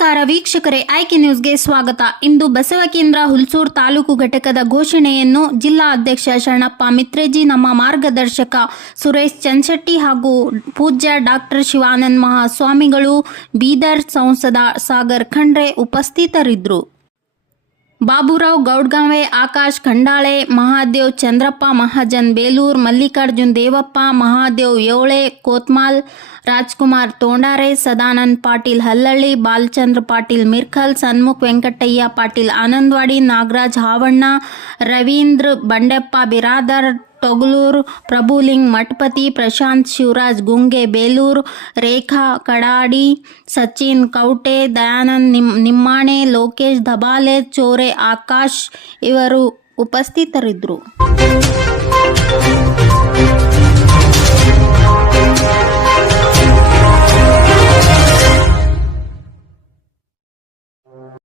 ನಮಸ್ಕಾರ ವೀಕ್ಷಕರೇ, ಆಯ್ಕೆ ನ್ಯೂಸ್ಗೆ ಸ್ವಾಗತ. ಇಂದು ಬಸವಕೇಂದ್ರ ಹುಲ್ಸೂರು ತಾಲೂಕು ಘಟಕದ ಘೋಷಣೆಯನ್ನು ಜಿಲ್ಲಾ ಅಧ್ಯಕ್ಷ ಶರಣಪ್ಪ ಮಿತ್ರೆಜಿ, ನಮ್ಮ ಮಾರ್ಗದರ್ಶಕ ಸುರೇಶ್ ಚಂಚಟ್ಟಿ ಹಾಗೂ ಪೂಜ್ಯ ಡಾಕ್ಟರ್ ಶಿವಾನಂದ ಮಹಾಸ್ವಾಮಿಗಳು, ಬೀದರ್ ಸಂಸದ ಸಾಗರ್ ಖಂಡ್ರೆ ಉಪಸ್ಥಿತರಿದ್ದರು. ಬಾಬುರಾವ್ ಗೌಡ್ಗಾಂವೆ, ಆಕಾಶ್ ಖಂಡಾಳೆ, ಮಹಾದೇವ್ ಚಂದ್ರಪ್ಪ ಮಹಾಜನ್ ಬೇಲೂರ್, ಮಲ್ಲಿಕಾರ್ಜುನ್ ದೇವಪ್ಪ, ಮಹಾದೇವ್ ಯೋಳೆ ಕೋತ್ಮಾಲ್, ರಾಜ್ಕುಮಾರ್ ತೋಂಡಾರೆ, ಸದಾನಂದ್ ಪಾಟೀಲ್ ಹಲ್ಲಳ್ಳಿ, ಬಾಲಚಂದ್ರ ಪಾಟೀಲ್ ಮಿರ್ಕಲ್, ಸನ್ಮುಖ್ ವೆಂಕಟಯ್ಯ ಪಾಟೀಲ್ ಆನಂದವಾಡಿ, ನಾಗರಾಜ್ ಹಾವಣ್ಣ, ರವೀಂದ್ರ ಬಂಡೆಪ್ಪ ಬಿರಾದರ್ ತೊಗಲೂರು, ಪ್ರಭುಲಿಂಗ್ ಮಠಪತಿ, ಪ್ರಶಾಂತ್ ಶಿವರಾಜ್ ಗುಂಗೆ ಬೇಲೂರು, ರೇಖಾ ಕಡಾಡಿ, ಸಚಿನ್ ಕೌಟೆ, ದಯಾನಂದ್ ನಿಮ್ಮಾಣೆ, ಲೋಕೇಶ್ ದಬಾಲೆ, ಚೋರೆ ಆಕಾಶ್ ಇವರು ಉಪಸ್ಥಿತರಿದ್ದರು.